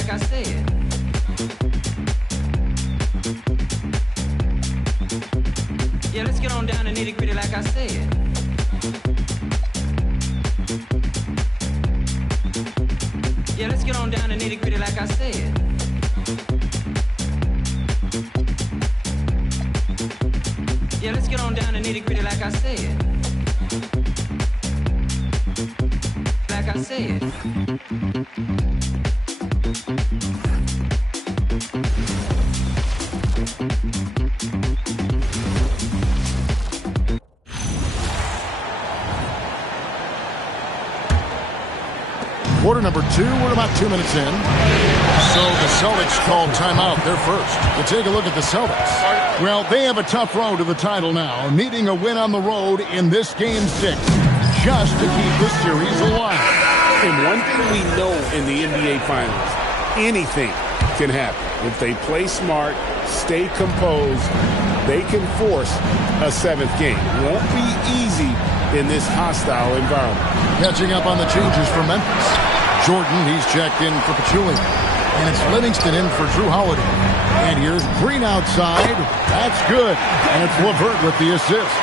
like I said. Yeah, let's get on down to nitty gritty like I said. Yeah, let's get on down to nitty gritty like I said. Yeah, let's get on down to nitty gritty like I said. Like I said. Quarter number 2, we're about 2 minutes in. So the Celtics called timeout. They're first. To take a look at the Celtics. Well, they have a tough road to the title now, needing a win on the road in this Game 6 just to keep this series alive. And one thing we know in the NBA Finals, anything can happen. If they play smart, stay composed, they can force a 7th game. It won't be easy in this hostile environment. Catching up on the changes for Memphis. Jordan, he's checked in for Pachulia. And it's Livingston in for Drew Holiday. And here's Green outside. That's good. And it's LeVert with the assist.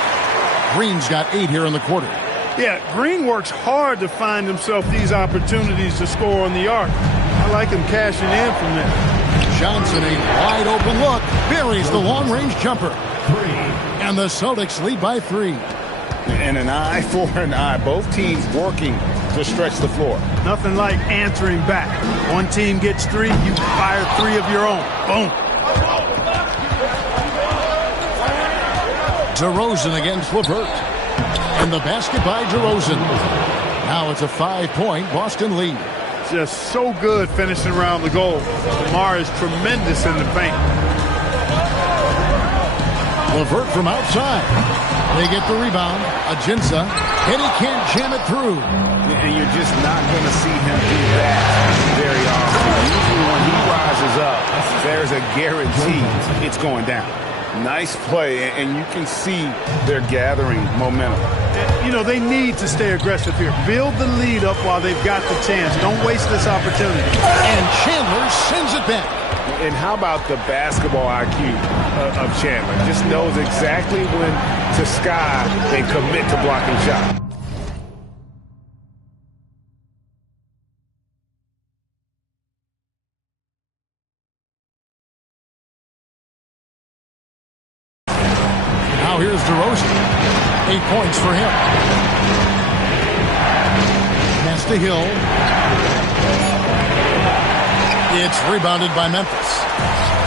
Green's got 8 here in the quarter. Yeah, Green works hard to find himself these opportunities to score on the arc. I like him cashing in from there. Johnson, a wide open look, buries the long-range jumper. And the Celtics lead by 3. And an eye for an eye. Both teams working to stretch the floor. Nothing like answering back. One team gets 3, you fire 3 of your own. Boom. DeRozan against LeVert. And the basket by DeRozan. Now it's a 5-point Boston lead. Just so good finishing around the goal. DeMar is tremendous in the paint. LeVert from outside. They get the rebound. Ajinça. And he can't jam it through. And you're just not going to see him do that very often. Usually when he rises up, there's a guarantee it's going down. Nice play, and you can see they're gathering momentum. You know, they need to stay aggressive here. Build the lead up while they've got the chance. Don't waste this opportunity. And Chandler sends it back. And how about the basketball IQ of Chandler? Just knows exactly when to sky and commit to blocking shots. Now here's DeRozan. 8 points for him. Pass to Hill. It's rebounded by Memphis.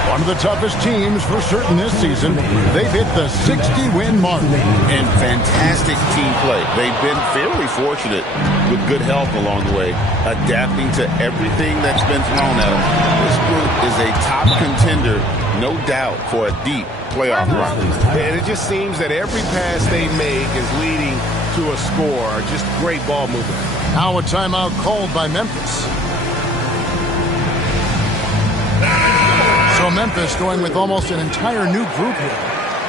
One of the toughest teams for certain this season. They've hit the 60-win mark. And fantastic team play. They've been fairly fortunate with good help along the way, adapting to everything that's been thrown at them. This group is a top contender, no doubt, for a deep playoff run. And it just seems that every pass they make is leading to a score. Just great ball movement. Now a timeout called by Memphis. So Memphis going with almost an entire new group here.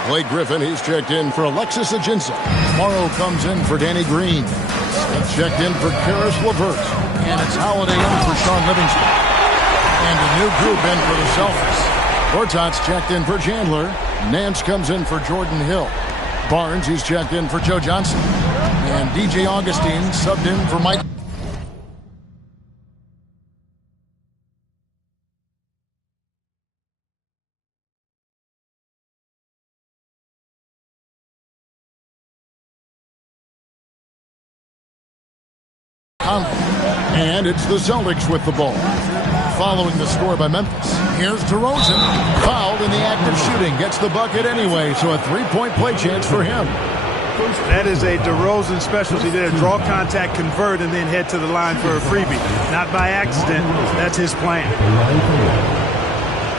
Blake Griffin, he's checked in for Alexis Ajinça. Morrow comes in for Danny Green. Smith checked in for Karis LeVert. And it's Holiday in for Sean Livingston. And a new group in for the Celtics. Gortat's checked in for Chandler. Nance comes in for Jordan Hill. Barnes, he's checked in for Joe Johnson. And DJ Augustine subbed in for Mike. And it's the Celtics with the ball. Following the score by Memphis. Here's DeRozan. Fouled in the act of shooting. Gets the bucket anyway, so a 3-point play chance for him. That is a DeRozan specialty there. Draw contact, convert, and then head to the line for a freebie. Not by accident. That's his plan.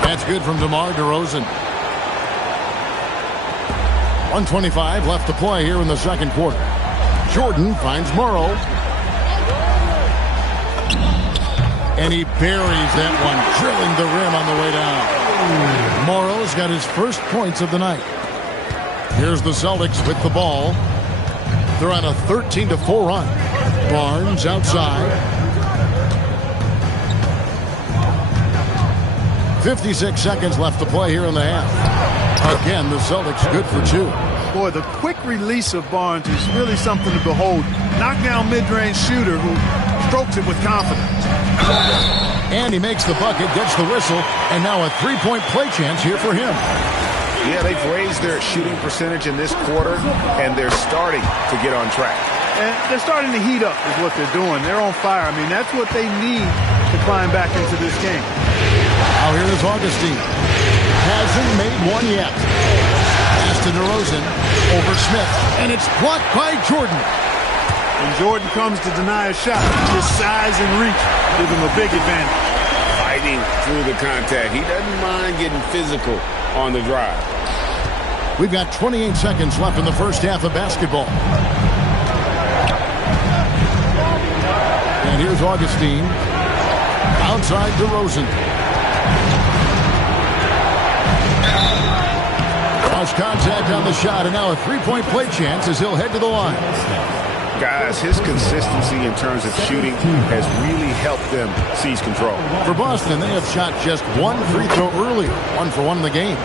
That's good from DeMar DeRozan. 1:25 left to play here in the second quarter. Jordan finds Morrow. And he buries that one, drilling the rim on the way down. Morrow's got his first points of the night. Here's the Celtics with the ball. They're on a 13-4 run. Barnes outside. 56 seconds left to play here in the half. Again, the Celtics good for 2. Boy, the quick release of Barnes is really something to behold. Knockdown mid-range shooter who strokes it with confidence. And he makes the bucket, gets the whistle, and now a three-point play chance here for him. Yeah, they've raised their shooting percentage in this quarter, and they're starting to get on track. And they're starting to heat up is what they're doing. They're on fire. I mean, that's what they need to climb back into this game. Now here is Augustine. Hasn't made one yet. Pass to DeRozan over Smith, and it's blocked by Jordan. When Jordan comes to deny a shot, his size and reach give him a big advantage. Fighting through the contact. He doesn't mind getting physical on the drive. We've got 28 seconds left in the first half of basketball. And here's Augustine. Outside DeRozan. Cross contact on the shot, and now a three-point play chance as he'll head to the line. Guys, his consistency in terms of shooting has really helped them seize control. For Boston, they have shot just one free throw earlier, 1 for 1 in the game.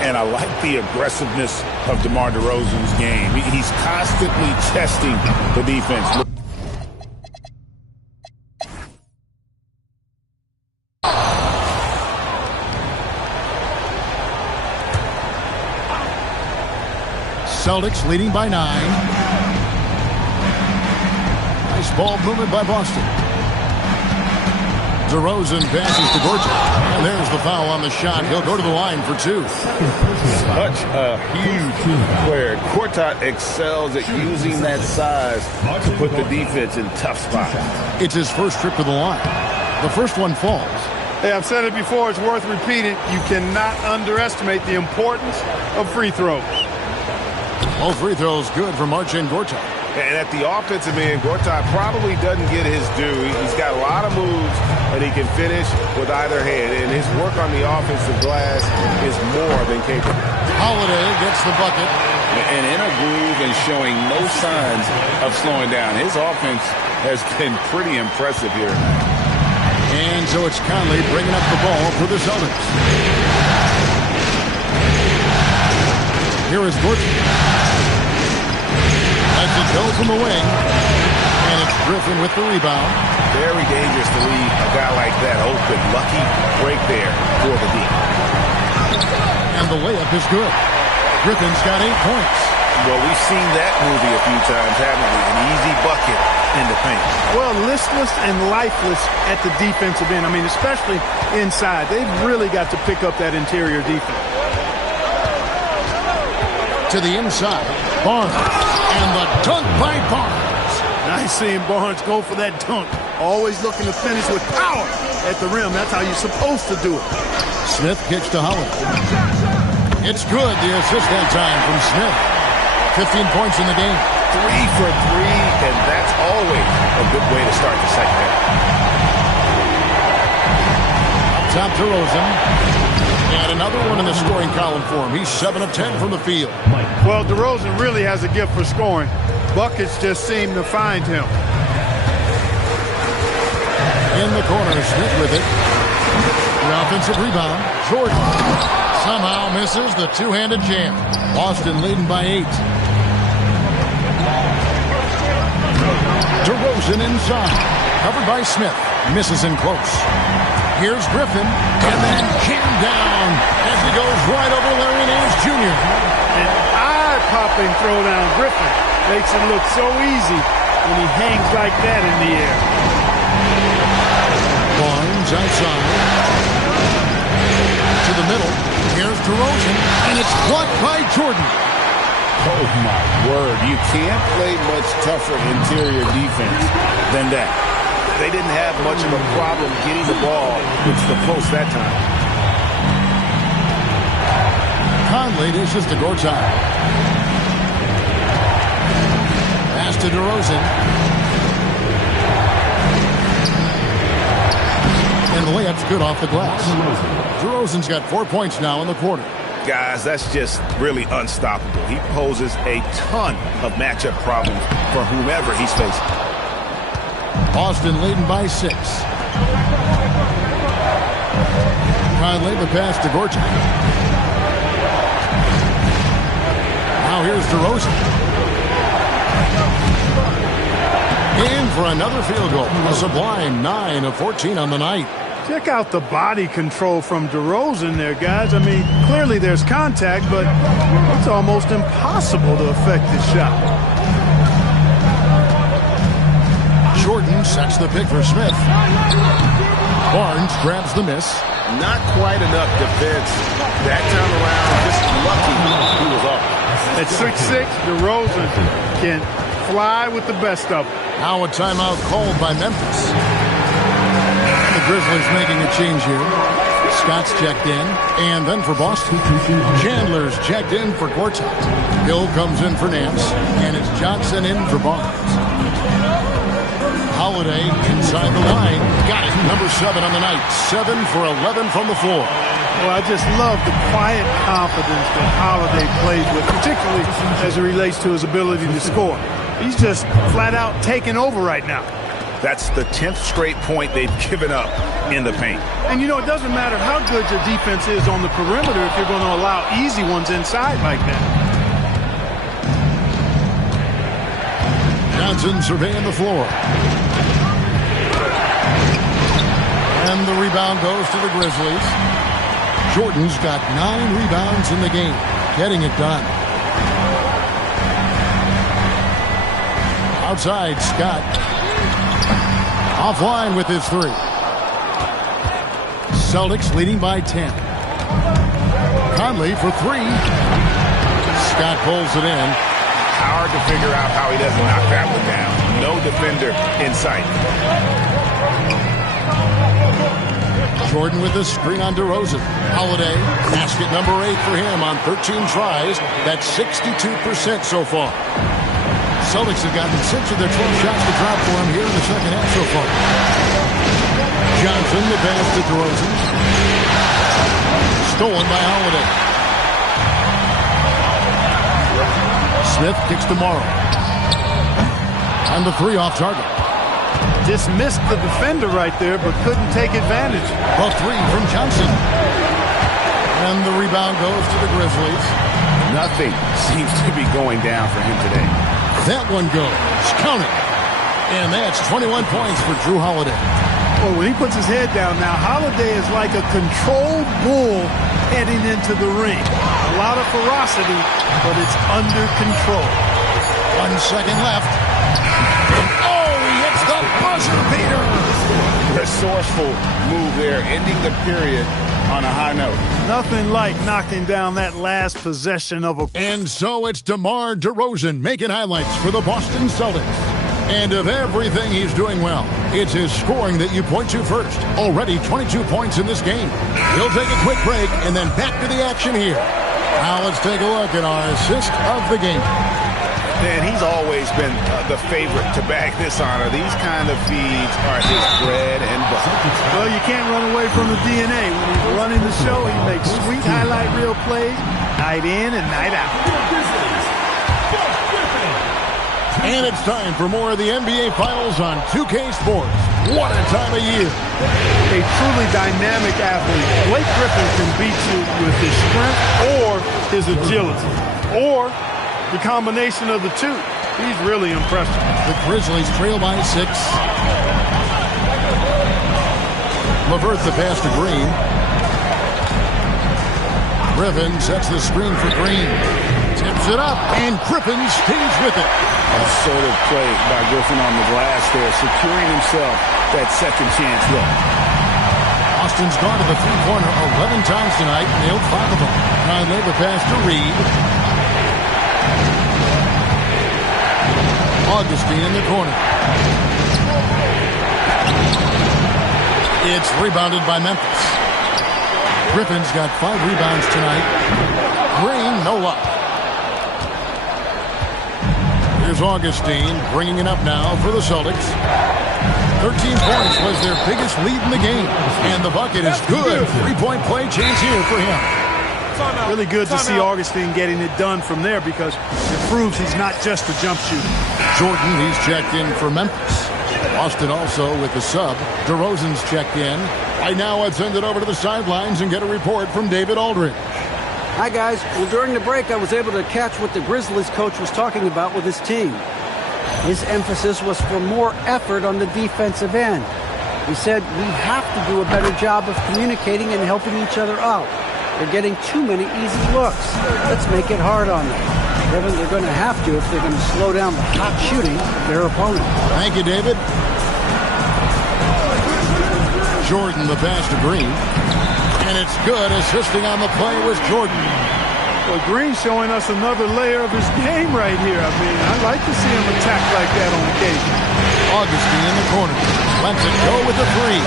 And I like the aggressiveness of DeMar DeRozan's game. He's constantly testing the defense. Celtics leading by 9. Nice ball movement by Boston. DeRozan passes to Gortat. And there's the foul on the shot. He'll go to the line for 2. Such a huge player. Gortat excels at using that size to put the defense in tough spots. It's his first trip to the line. The first one falls. Hey, I've said it before. It's worth repeating. You cannot underestimate the importance of free throws. All free throws good for Marcin Gortat. And at the offensive end, Gortat probably doesn't get his due. He's got a lot of moves, and he can finish with either hand. And his work on the offensive glass is more than capable. Holiday gets the bucket. And in a groove and showing no signs of slowing down. His offense has been pretty impressive here. And so it's Conley bringing up the ball for the Celtics. Here is Gortat. Lets it go from the wing. And it's Griffin with the rebound. Very dangerous to leave a guy like that open. Lucky break there for the D. And the layup is good. Griffin's got 8 points. Well, we've seen that movie a few times, haven't we? An easy bucket in the paint. Well, listless and lifeless at the defensive end. I mean, especially inside. They've really got to pick up that interior defense. To the inside. Barnes. And the dunk by Barnes. Nice seeing Barnes go for that dunk. Always looking to finish with power at the rim. That's how you're supposed to do it. Smith kicks to Holiday. It's good. The assist that time from Smith. 15 points in the game. 3 for 3, and that's always a good way to start the second half. Up top to DeRozan. And another one in the scoring column for him. He's 7 of 10 from the field. Well, DeRozan really has a gift for scoring. Buckets just seem to find him. In the corner, Smith with it. The offensive rebound. Jordan somehow misses the two-handed jam. Boston leading by 8. DeRozan inside. Covered by Smith. Misses in close. Here's Griffin. And then jammed down as he goes right over Larry Nance Jr. An eye-popping throwdown. Griffin makes it look so easy when he hangs like that in the air. Barnes outside. To the middle. Here's DeRozan. And it's blocked by Jordan. Oh, my word. You can't play much tougher interior defense than that. They didn't have much of a problem getting the ball into the post that time. Conley dishes to Gortat. Pass to DeRozan. And the layup's good off the glass. DeRozan's got 4 points now in the quarter. Guys, that's just really unstoppable. He poses a ton of matchup problems for whomever he's facing. Boston leading by 6. Conley, the pass to Gortat. Now here's DeRozan. In for another field goal. A sublime 9 of 14 on the night. Check out the body control from DeRozan there, guys. I mean, clearly there's contact, but it's almost impossible to affect this shot. Jordan sets the pick for Smith. Barnes grabs the miss. Not quite enough defense. That time around, just lucky he was off. At 6'6", DeRozan can fly with the best of them. Now a timeout called by Memphis. And the Grizzlies making a change here. Scott's checked in, and then for Boston, Chandler's checked in for Gortat. Hill comes in for Nance, and it's Johnson in for Barnes. Holiday inside the line. Got it. Number 7 on the night. 7 for 11 from the floor. Well, I just love the quiet confidence that Holiday plays with, particularly as it relates to his ability to score. He's just flat out taking over right now. That's the 10th straight point they've given up in the paint. And, you know, it doesn't matter how good your defense is on the perimeter if you're going to allow easy ones inside like that. Johnson surveying the floor. And the rebound goes to the Grizzlies. Jordan's got 9 rebounds in the game, getting it done. Outside, Scott. Offline with his 3. Celtics leading by 10. Conley for 3. Scott pulls it in. Hard to figure out how he doesn't knock that one down. No defender in sight. Jordan with a screen on DeRozan. Holiday, basket number 8 for him on 13 tries. That's 62% so far. Celtics have gotten 6 of their 12 shots to drop for him here in the second half so far. Johnson, the pass to DeRozan. Stolen by Holiday. Smith kicks to Morrow. And the 3 off target. Just missed the defender right there, but couldn't take advantage. A 3 from Johnson. And the rebound goes to the Grizzlies. Nothing seems to be going down for him today. That one goes. Count it. And that's 21 points for Jrue Holiday. Well, when he puts his head down now, Holiday is like a controlled bull heading into the ring. A lot of ferocity, but it's under control. 1 second left. Oh, he hits the buzzer beater. Resourceful move there, ending the period on a high note. Nothing like knocking down that last possession of a... And so it's DeMar DeRozan making highlights for the Boston Celtics. And of everything he's doing well, it's his scoring that you point to first. Already 22 points in this game. He'll take a quick break and then back to the action here. Now let's take a look at our assist of the game. And he's always been the favorite to bag this honor. These kind of feeds are his bread and butter. Well, you can't run away from the DNA. When he's running the show, he makes sweet highlight reel plays night in and night out. And it's time for more of the NBA Finals on 2K Sports. What a time of year. A truly dynamic athlete. Blake Griffin can beat you with his strength or his agility. Or the combination of the two. He's really impressive. The Grizzlies trail by 6. LeVert the pass to Green. Griffin sets the screen for Green. Tips it up, and Griffin stays with it. Assertive play by Griffin on the glass there, securing himself that second chance look. Austin's gone to the 3-pointer 11 times tonight, nailed 5 of them. Conley the pass to Reed. Augustine in the corner. It's rebounded by Memphis. Griffin's got 5 rebounds tonight. Green, no luck. Here's Augustine bringing it up now for the Celtics. 13 points was their biggest lead in the game. And the bucket is good. 3-point play chance here for him. Really good to see Augustine getting it done from there because it proves he's not just a jump shooter. Jordan, he's checked in for Memphis. Austin also with the sub. DeRozan's checked in. Right now, let's send it over to the sidelines and get a report from David Aldridge. Hi, guys. Well, during the break, I was able to catch what the Grizzlies coach was talking about with his team. His emphasis was for more effort on the defensive end. He said, we have to do a better job of communicating and helping each other out. They're getting too many easy looks. Let's make it hard on them. Kevin, they're going to have to if they're going to slow down the hot shooting of their opponent. Thank you, David. Jordan, the pass to Green. And it's good. Assisting on the play was Jordan. Well, Green showing us another layer of his game right here. I mean, I like to see him attack like that on occasion. Augustine in the corner. Lets it go with the three.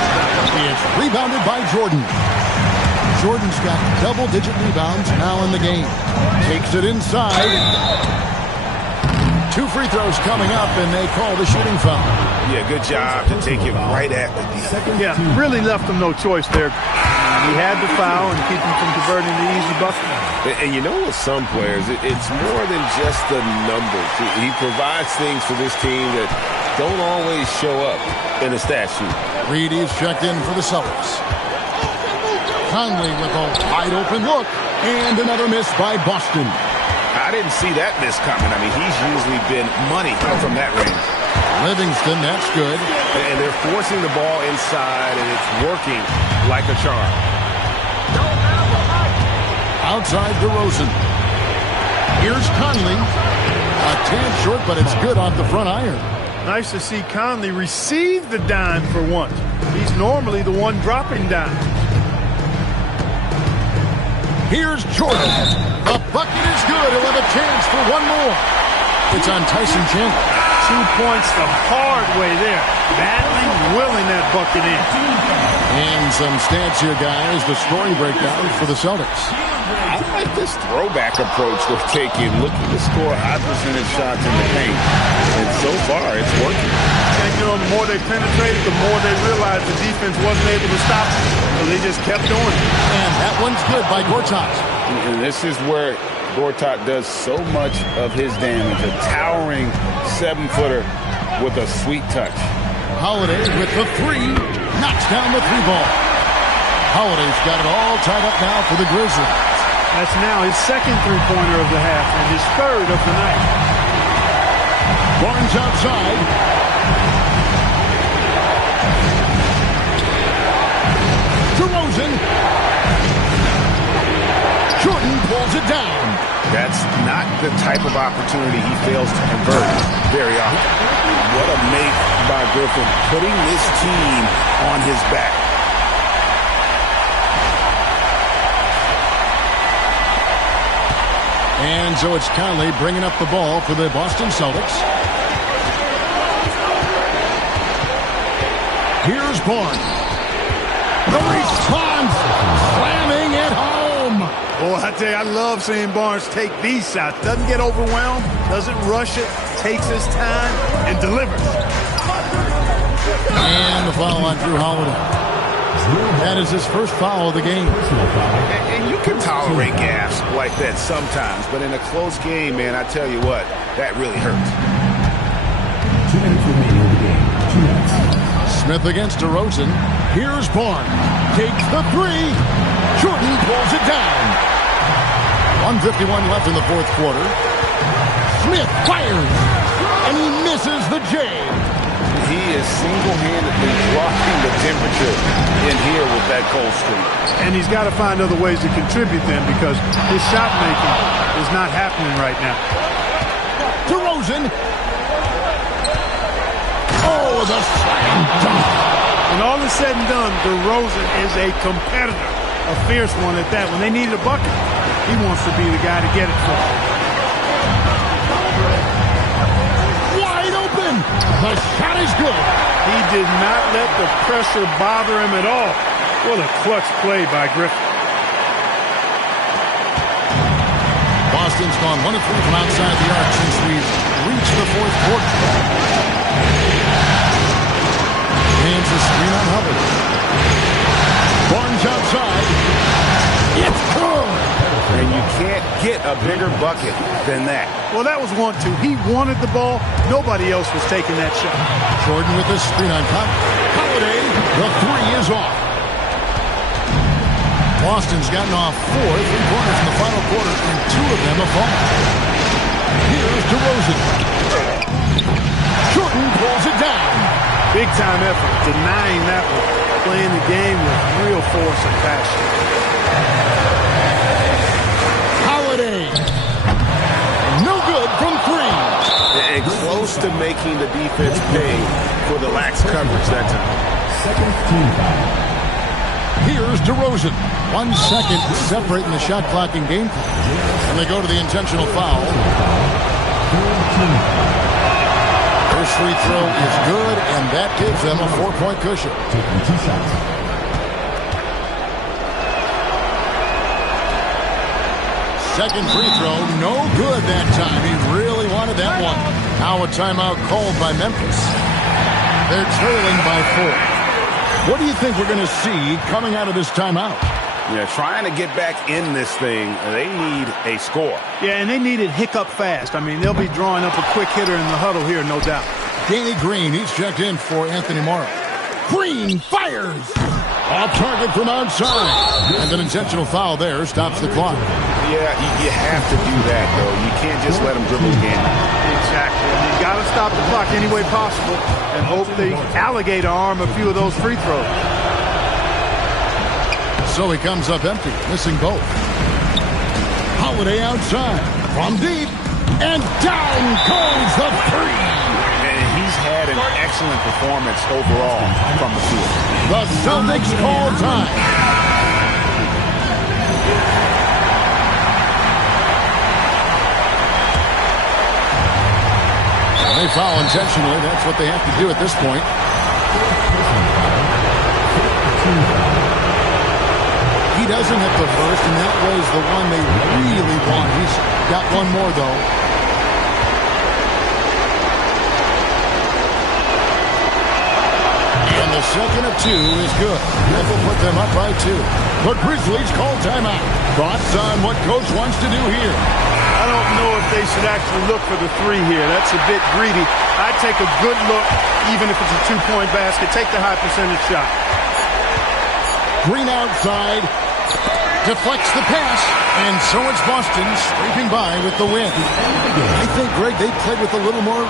It's rebounded by Jordan. Jordan's got double-digit rebounds now in the game. Takes it inside. 2 free throws coming up, and they call the shooting foul. Yeah, good job to take it right at the defense. Yeah, really left him no choice there. He had the foul and keep him from converting the easy bucket. And you know, with some players, it's more than just the numbers. He provides things for this team that don't always show up in the stat sheet. Reed is checked in for the Celtics. Conley with a wide-open look, and another miss by Boston. I didn't see that miss coming. I mean, he's usually been money from that range. Livingston, that's good. And they're forcing the ball inside, and it's working like a charm. Outside DeRozan. Here's Conley. A tad short, but it's good off the front iron. Nice to see Conley receive the dime for once. He's normally the one dropping dimes. Here's Jordan. The bucket is good. He'll have a chance for one more. It's on Tyson Chandler. 2 points the hard way there. Badly willing that bucket in. And some stats here, guys. The scoring breakdown for the Celtics. I like this throwback approach they're taking, looking to score high percentage shots in the paint. And so far, it's working. And, you know, the more they penetrated, the more they realized the defense wasn't able to stop them. So they just kept doing it. And that one's good by Gortat. And this is where Gortat does so much of his damage. A towering 7-footer with a sweet touch. Holiday with the three. Knocks down the 3-ball. Holiday's got it all tied up now for the Grizzlies. That's now his second three-pointer of the half and his third of the night. Barnes outside. DeRozan. Jordan pulls it down. That's not the type of opportunity he fails to convert very often. What a make by Griffin, putting this team on his back. And so it's Conley bringing up the ball for the Boston Celtics. Here's Barnes. The response, slamming it home. Boy, I tell you, I love seeing Barnes take these shots. Doesn't get overwhelmed, doesn't rush it, takes his time, and delivers. And the foul on Drew Holiday. That is his first foul of the game. And you can tolerate gaffes like that sometimes, but in a close game, man, I tell you what, that really hurts. 2 minutes remaining in the game. 2 minutes. Smith against DeRozan. Here's Barnes. Takes the three. Jordan pulls it down. 1:51 left in the fourth quarter. Smith fires. And he misses the J. He is single-handedly dropping the temperature in here with that cold streak. And he's got to find other ways to contribute then because his shot making is not happening right now. DeRozan. Oh, the slam dunk. When all is said and done, DeRozan is a competitor, a fierce one at that. When they need a bucket, he wants to be the guy to get it for them. Wide open. The shot is good. He did not let the pressure bother him at all. What a clutch play by Griffin. Boston's gone 1 of 3 from outside the arc since we've reached the fourth quarter. Hands the screen on Hubbard. Barnes outside. It's good. And you can't get a bigger bucket than that. Well, that was 1-2. He wanted the ball. Nobody else was taking that shot. Jordan with the screen on top. Holiday, the three is off. Boston's gotten off 4 3-pointers in the final quarter, and 2 of them have fallen. Here's DeRozan. Jordan pulls it down. Big-time effort, denying that one. Playing the game with real force and passion. Holiday. No good from 3. And close to making the defense pay for the lax coverage that time. Second team foul. Here's DeRozan. 1 second separating the shot clock and game clock. And they go to the intentional foul. First free throw is good, and that gives them a 4-point cushion. Taking 2 shots. Second free throw, no good that time. He really wanted that one. Now a timeout called by Memphis. They're trailing by 4. What do you think we're going to see coming out of this timeout? Yeah, trying to get back in this thing, they need a score. Yeah, and they need it hiccup fast. I mean, they'll be drawing up a quick hitter in the huddle here, no doubt. Danny Green, he's checked in for Anthony Morrow. Green fires! Off target from outside. And an intentional foul there stops the clock. Yeah, you have to do that, though. You can't just let them dribble again. Exactly. You got to stop the clock any way possible and hope they alligator arm a few of those free throws. So he comes up empty, missing both. Holiday outside, from deep, and down goes the 3. And he's had an excellent performance overall from the field. The Celtics call time. They foul intentionally. That's what they have to do at this point. He doesn't hit the first, and that was the one they really want. He's got one more, though. And the second of 2 is good. That will put them up by 2. The Grizzlies call timeout. Thoughts on what Coach wants to do here? I don't know if they should actually look for the 3 here. That's a bit greedy. I'd take a good look, even if it's a 2-point basket. Take the high percentage shot. Green outside. Deflects the pass. And so it's Boston scraping by with the win. I think, Greg, they played with a little more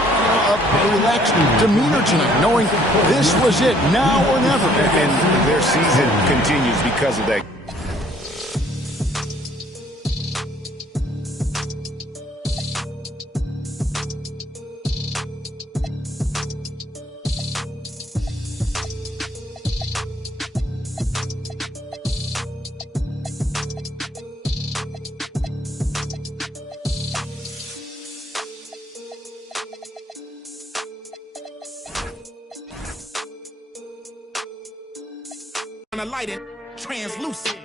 relaxed demeanor tonight, knowing this was it, now or never. And their season continues because of that. Lighted, translucent,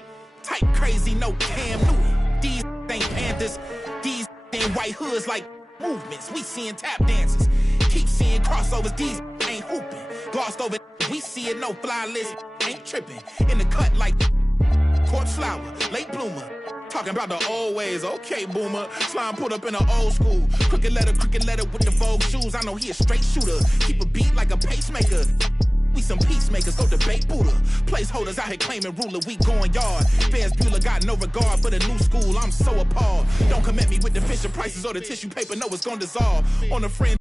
type crazy, no Cam Newton. These ain't Panthers, these ain't white hoods like movements. We seeing tap dances, keep seeing crossovers. These ain't hooping, glossed over. We see it, no fly list, ain't tripping. In the cut like corpse flower, late bloomer. Talking about the old ways, okay, boomer. Slime put up in the old school. Crooked letter with the Vogue shoes. I know he a straight shooter. Keep a beat like a pacemaker. We some peacemakers, go debate Buddha. Placeholders out here claiming ruler, we going yard. Fairs Bueller got no regard for the new school, I'm so appalled. Don't come at me with the Fisher prices or the tissue paper, no, it's gonna dissolve. On the fringe.